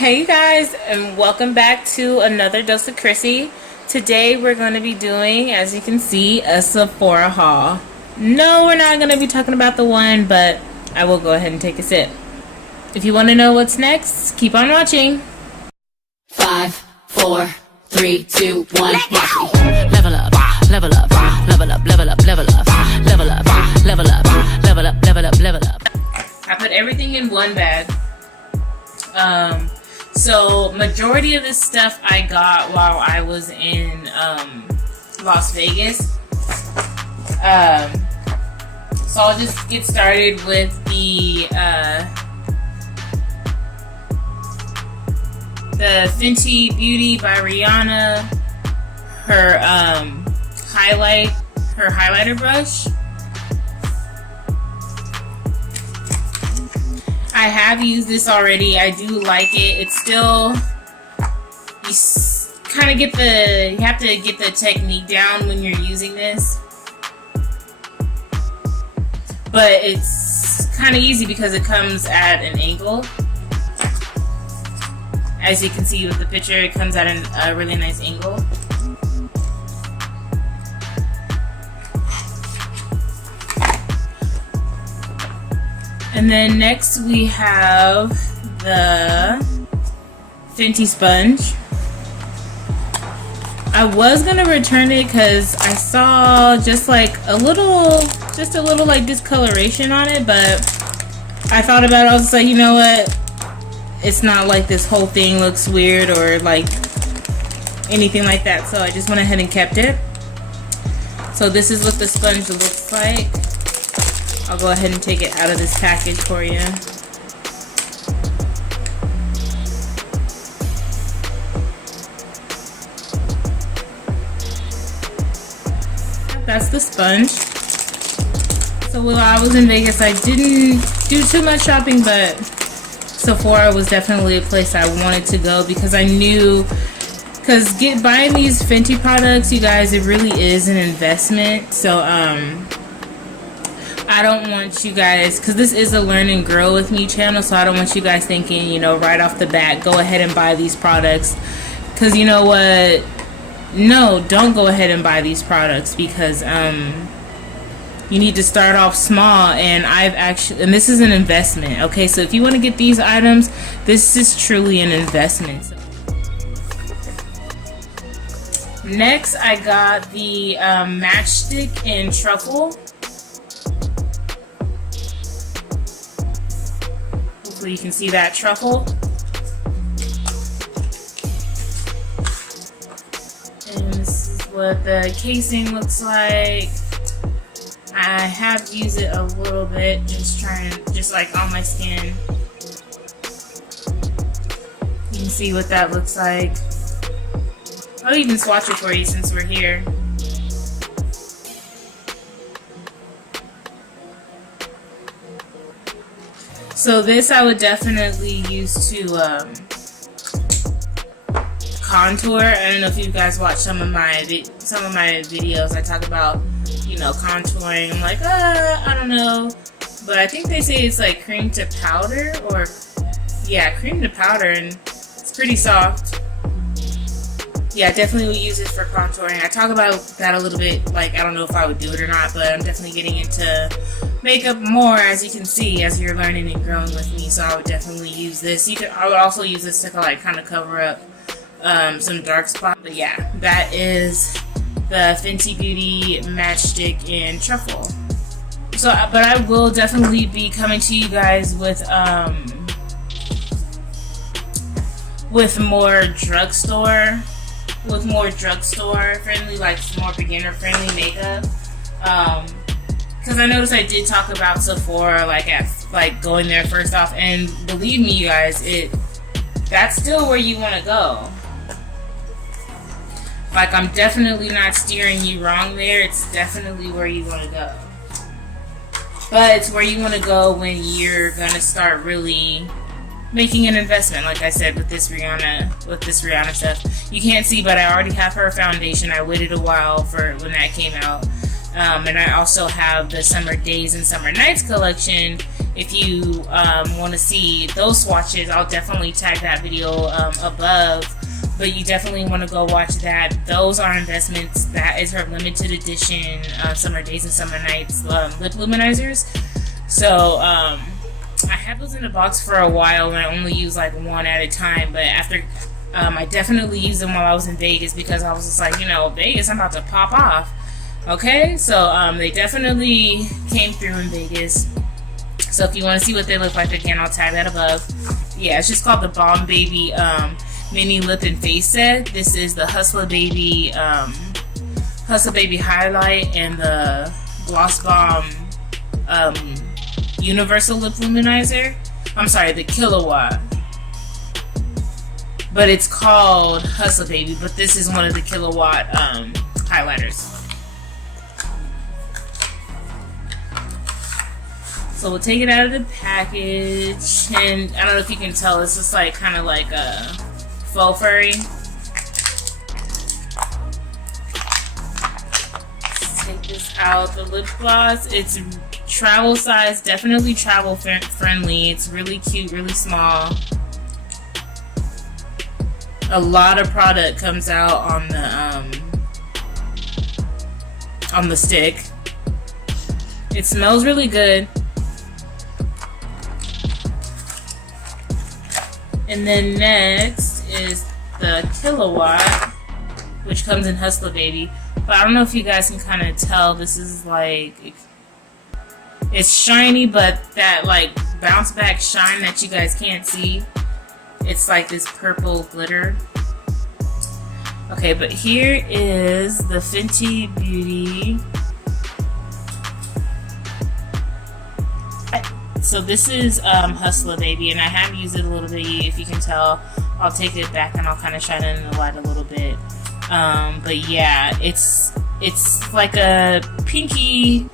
Hey guys, and welcome back to another dose of Kryssy. Today we're going to be doing, as you can see, a Sephora haul. No, we're not going to be talking about the one, but I will go ahead and take a sip. If you want to know what's next, keep on watching. 5, 4, 3, 2, 1, watch me. Level up, level up, level up, level up, level up, level up, level up, level up, level up, level up. I put everything in one bag. So majority of this stuff I got while I was in Las Vegas. So I'll just get started with the Fenty Beauty by Rihanna. Her highlighter brush. I have used this already. I do like it. It's still, you have to get the technique down when you're using this. But it's kind of easy because it comes at an angle. As you can see with the picture, it comes at a really nice angle. And then next we have the Fenty sponge. I was gonna return it because I saw just a little like discoloration on it, but I thought about it. I was just like, you know what? It's not like this whole thing looks weird or like anything like that, so I just went ahead and kept it. So this is what the sponge looks like. I'll go ahead and take it out of this package for you. That's the sponge. So while I was in Vegas, I didn't do too much shopping, but Sephora was definitely a place I wanted to go because I knew, because buying these Fenty products, you guys, it really is an investment. So I don't want you guys, because this is a learn and grow with me channel, so I don't want you guys thinking, you know, right off the bat, go ahead and buy these products. Because you know what? No, don't go ahead and buy these products because you need to start off small, and and this is an investment, okay? So if you want to get these items, this is truly an investment. Next, I got the matchstick in truffle. Hopefully you can see that truffle. And this is what the casing looks like. I have used it a little bit, just like on my skin. You can see what that looks like. I'll even swatch it for you since we're here. So this I would definitely use to contour. I don't know if you guys watch some of my videos. I talk about, you know, contouring. I'm like, I don't know, but I think they say it's like cream to powder, or yeah, cream to powder, and it's pretty soft. Yeah, definitely would use it for contouring. I talk about that a little bit, like I don't know if I would do it or not, but I'm definitely getting into makeup more, as you can see, as you're learning and growing with me. So I would definitely use this. I would also use this to like kind of cover up some dark spots. But yeah, that is the Fenty Beauty matchstick in truffle. So, but I will definitely be coming to you guys with more drugstore friendly, like more beginner friendly makeup. Because I noticed I did talk about Sephora, like going there first off, and believe me, you guys, that's still where you want to go. Like, I'm definitely not steering you wrong there. It's definitely where you want to go. But it's where you want to go when you're gonna start really making an investment, like I said, with this Rihanna stuff. You can't see, but I already have her foundation. I waited a while for when that came out. And I also have the Summer Days and Summer Nights collection if you want to see those swatches, I'll definitely tag that video above. But you definitely want to go watch that. Those are investments. That is her limited edition Summer Days and Summer Nights lip luminizers. So I had those in the box for a while, and I only use like one at a time. But after I definitely used them while I was in Vegas, because I was just like, you know, Vegas, I'm about to pop off. Okay, so they definitely came through in Vegas. So if you want to see what they look like, again, I'll tag that above. Yeah, it's just called the Bomb Baby Mini Lip and Face Set. This is the Hustler Baby Highlight and the Gloss Bomb Universal Lip Luminizer. I'm sorry, the Kilowatt. But it's called Hustler Baby, but this is one of the Kilowatt highlighters. So we'll take it out of the package, and I don't know if you can tell, it's just like kind of like a faux furry. Let's take this out. The lip gloss, it's travel size, definitely travel friendly. It's really cute, really small. A lot of product comes out on the stick. It smells really good. And then next is the Kilowatt, which comes in Hustler Baby. But I don't know if you guys can kind of tell. This is like, it's shiny, but that like bounce back shine that you guys can't see. It's like this purple glitter. Okay, but here is the Fenty Beauty. So this is Hustler Baby, and I have used it a little bit. If you can tell, I'll take it back and I'll kind of shine it in the light a little bit. But yeah, it's like a pinky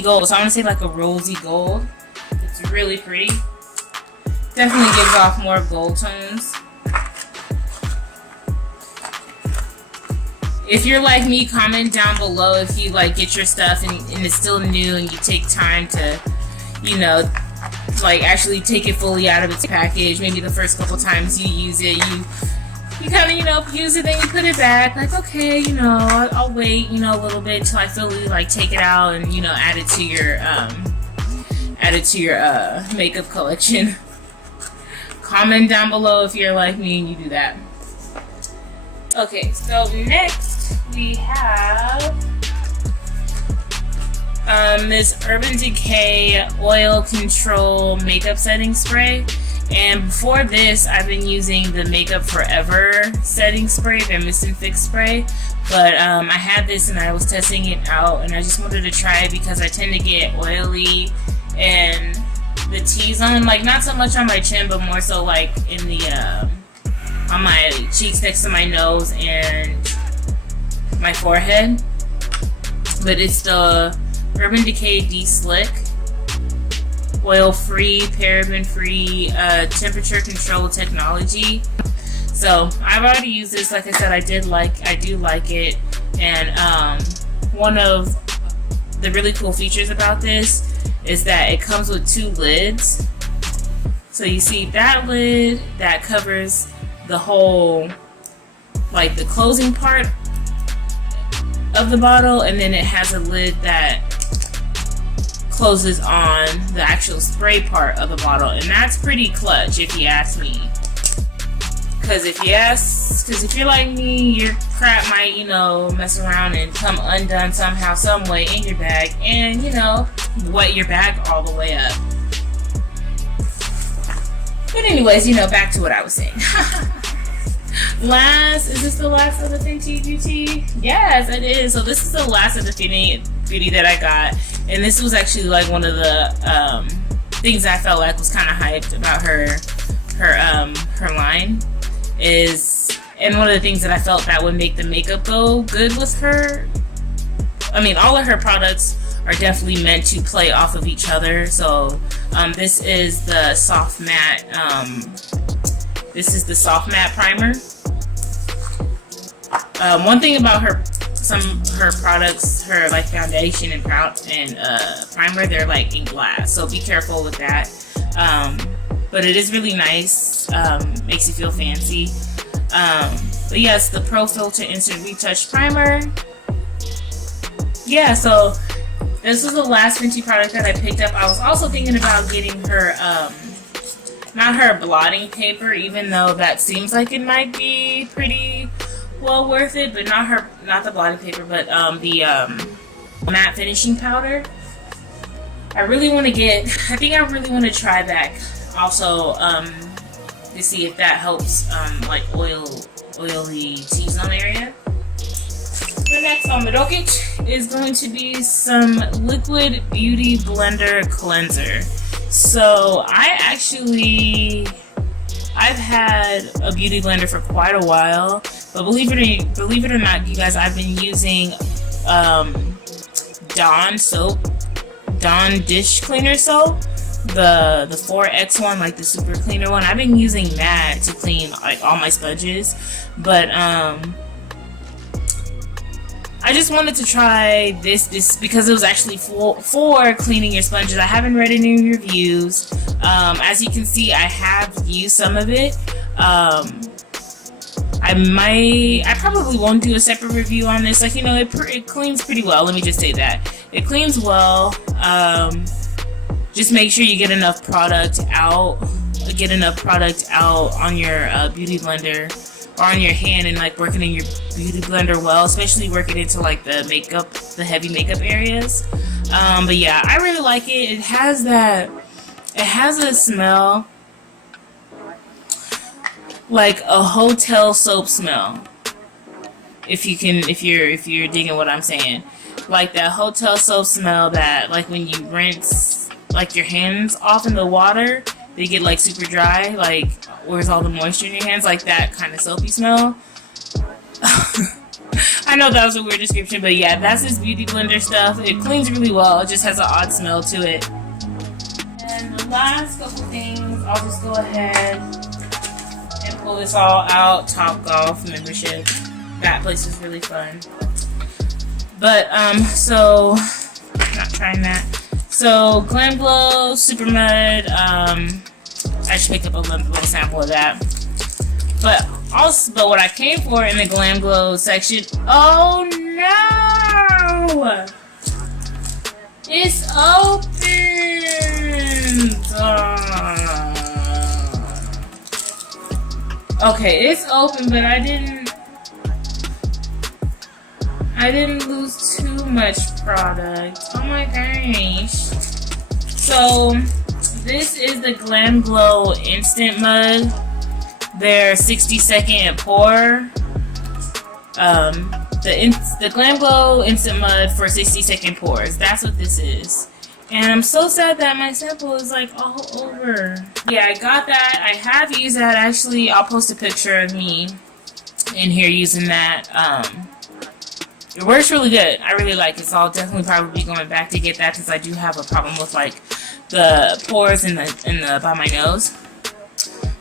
gold. So I want to say like a rosy gold. It's really pretty. Definitely gives off more gold tones. If you're like me, comment down below if you like get your stuff and it's still new and you take time to, you know, like actually take it fully out of its package. Maybe the first couple times you use it, you kind of, you know, use it, then you put it back. Like, okay, you know, I'll wait, you know, a little bit till I fully like take it out and, you know, add it to your makeup collection. Comment down below if you're like me and you do that. Okay, so next we have this Urban Decay Oil Control Makeup Setting Spray. And before this, I've been using the Makeup Forever Setting Spray, their Mist and Fix Spray. But I had this and I was testing it out, and I just wanted to try it because I tend to get oily and the T-zone, like not so much on my chin, but more so like in the on my cheeks next to my nose and my forehead. But it's the Urban Decay De-Slick, oil-free, paraben-free, temperature-control technology. So I've already used this. Like I said, I do like it. And one of the really cool features about this is that it comes with 2 lids. So you see that lid that covers the whole, like the closing part of the bottle, and then it has a lid that closes on the actual spray part of the bottle, and that's pretty clutch if you ask me. Because if you're like me, your crap might, you know, mess around and come undone somehow, some way in your bag, and, you know, wet your bag all the way up. But anyways, you know, back to what I was saying. Is this the last of the Fenty Beauty? Yes, it is. So this is the last of the Fenty Beauty that I got, and this was actually like one of the things I felt like was kind of hyped about her line is, and one of the things that I felt that would make the makeup go good with her. I mean, all of her products are definitely meant to play off of each other. So this is the soft matte. This is the soft matte primer. One thing about her her products, her like foundation and primer, they're like in glass, so be careful with that. But it is really nice. Makes you feel fancy. But yes, the Pro Filter Instant Retouch Primer. Yeah, so this was the last Fenty product that I picked up. I was also thinking about getting her, not her blotting paper, even though that seems like it might be pretty well worth it, but not the blotting paper, but the matte finishing powder. I really want to really try that also, to see if that helps like oily T-zone area. The next on the docket is going to be some Liquid Beauty Blender Cleanser. So I've had a beauty blender for quite a while, but believe it or not, you guys, I've been using Dawn dish cleaner soap, the 4X one, like the super cleaner one. I've been using that to clean like all my sponges, but I just wanted to try this because it was actually for cleaning your sponges. I haven't read any reviews. As you can see, I have used some of it. I probably won't do a separate review on this. Like, you know, it cleans pretty well. Let me just say that. It cleans well. Just make sure you get enough product out. Get enough product out on your beauty blender or on your hand, and like working in your beauty blender well, especially working into like the heavy makeup areas. But yeah, I really like it. It has a smell like a hotel soap smell. If you're digging what I'm saying, like that hotel soap smell that like when you rinse like your hands off in the water, they get like super dry, like where's all the moisture in your hands, like that kind of soapy smell. I know that was a weird description, but yeah, that's this beauty blender stuff. It cleans really well. It just has an odd smell to it. And the last couple things, I'll just go ahead and pull this all out. Topgolf membership. That place is really fun. But so not trying that. So Glam Glow Super Mud. I just picked up a little sample of that. But what I came for in the Glam Glow section. Oh no! It's open. Okay, it's open, but I didn't lose too much product. Oh my gosh. So this is the Glam Glow Instant Mud. Their 60-second pour. The Glam Glow Instant Mud for 60-second pours. That's what this is. And I'm so sad that my sample is like all over. Yeah, I got that. I have used that. Actually, I'll post a picture of me in here using that. It works really good. I really like it. So I'll definitely probably be going back to get that, because I do have a problem with like the pores in the by my nose.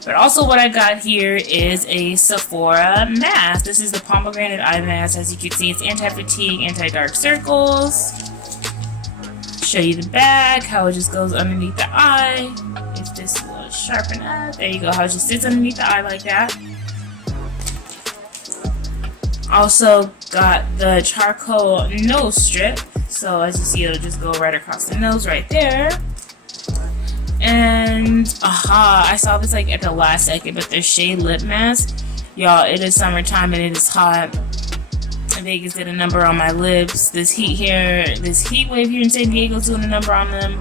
But also what I got here is a Sephora mask. This is the pomegranate eye mask. As you can see, it's anti-fatigue, anti-dark circles. Show you the back, how it just goes underneath the eye. If this will sharpen up, there you go, how it just sits underneath the eye like that. Also got the charcoal nose strip. So as you see, it'll just go right across the nose right there. And I saw this like at the last second, but there's shade lip mask. Y'all, it is summertime and it is hot. Vegas did a number on my lips. This heat wave here in San Diego is doing a number on them.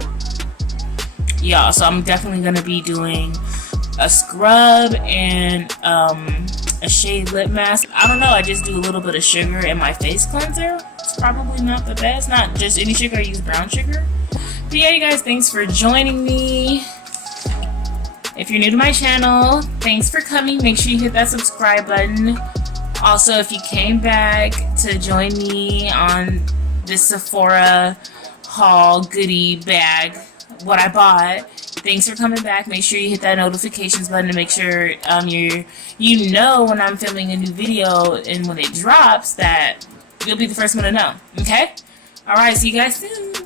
Y'all, so I'm definitely gonna be doing a scrub and a shade lip mask. I don't know, I just do a little bit of sugar in my face cleanser. It's probably not the best. Not just any sugar, I use brown sugar. But yeah, you guys, thanks for joining me. If you're new to my channel, thanks for coming. Make sure you hit that subscribe button. Also, if you came back to join me on this Sephora haul goodie bag, what I bought, thanks for coming back. Make sure you hit that notifications button to make sure you know when I'm filming a new video, and when it drops that you'll be the first one to know. Okay? Alright, see you guys soon.